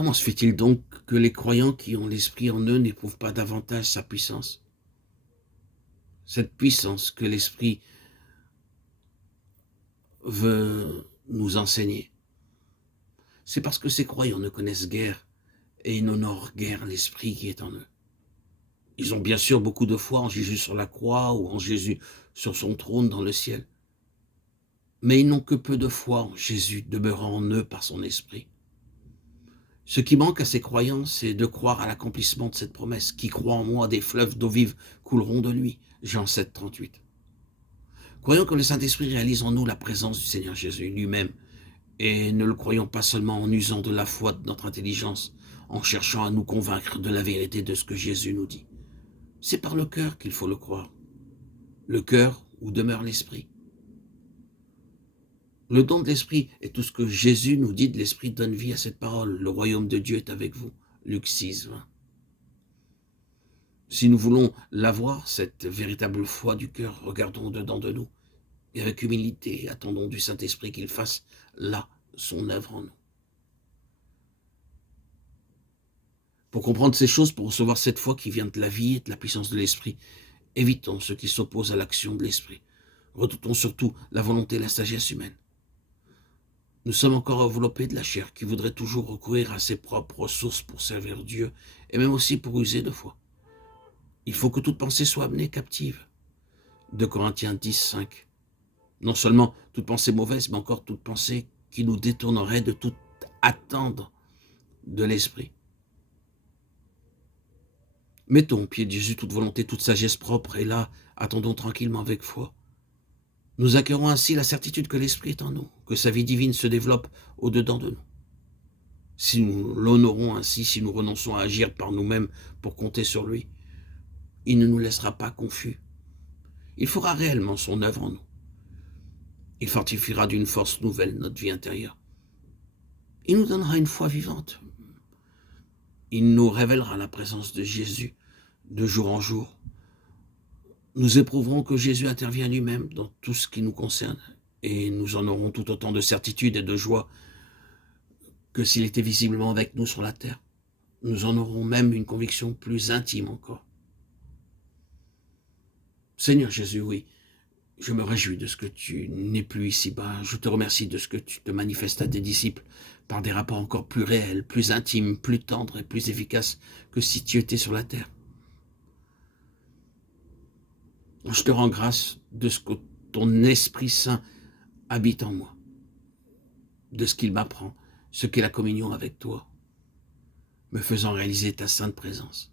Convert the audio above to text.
Comment se fait-il donc que les croyants qui ont l'Esprit en eux n'éprouvent pas davantage sa puissance? Cette puissance que l'Esprit veut nous enseigner. C'est parce que ces croyants ne connaissent guère et ils n'honorent guère l'Esprit qui est en eux. Ils ont bien sûr beaucoup de foi en Jésus sur la croix ou en Jésus sur son trône dans le ciel. Mais ils n'ont que peu de foi en Jésus demeurant en eux par son Esprit. Ce qui manque à ces croyants, c'est de croire à l'accomplissement de cette promesse. Qui croit en moi, des fleuves d'eau vive couleront de lui. Jean 7, 38. Croyons que le Saint-Esprit réalise en nous la présence du Seigneur Jésus lui-même. Et ne le croyons pas seulement en usant de la foi de notre intelligence, en cherchant à nous convaincre de la vérité de ce que Jésus nous dit. C'est par le cœur qu'il faut le croire. Le cœur où demeure l'Esprit. Le don de l'Esprit est tout ce que Jésus nous dit de l'Esprit donne vie à cette parole. Le royaume de Dieu est avec vous. Luc 6, 20. Si nous voulons l'avoir, cette véritable foi du cœur, regardons au-dedans de nous et avec humilité, attendons du Saint-Esprit qu'il fasse là son œuvre en nous. Pour comprendre ces choses, pour recevoir cette foi qui vient de la vie et de la puissance de l'Esprit, évitons ce qui s'oppose à l'action de l'Esprit. Redoutons surtout la volonté et la sagesse humaine. Nous sommes encore enveloppés de la chair qui voudrait toujours recourir à ses propres ressources pour servir Dieu et même aussi pour user de foi. Il faut que toute pensée soit amenée captive. 2 Corinthiens 10, 5. Non seulement toute pensée mauvaise, mais encore toute pensée qui nous détournerait de tout attendre de l'Esprit. Mettons au pied de Jésus toute volonté, toute sagesse propre, et là, attendons tranquillement avec foi. Nous acquérons ainsi la certitude que l'Esprit est en nous, que sa vie divine se développe au-dedans de nous. Si nous l'honorons ainsi, si nous renonçons à agir par nous-mêmes pour compter sur lui, il ne nous laissera pas confus. Il fera réellement son œuvre en nous. Il fortifiera d'une force nouvelle notre vie intérieure. Il nous donnera une foi vivante. Il nous révélera la présence de Jésus de jour en jour. Nous éprouverons que Jésus intervient lui-même dans tout ce qui nous concerne et nous en aurons tout autant de certitude et de joie que s'il était visiblement avec nous sur la terre. Nous en aurons même une conviction plus intime encore. Seigneur Jésus, oui, je me réjouis de ce que tu n'es plus ici-bas. Je te remercie de ce que tu te manifestes à tes disciples par des rapports encore plus réels, plus intimes, plus tendres et plus efficaces que si tu étais sur la terre. Je te rends grâce de ce que ton Esprit Saint habite en moi, de ce qu'il m'apprend, ce qu'est la communion avec toi, me faisant réaliser ta sainte présence.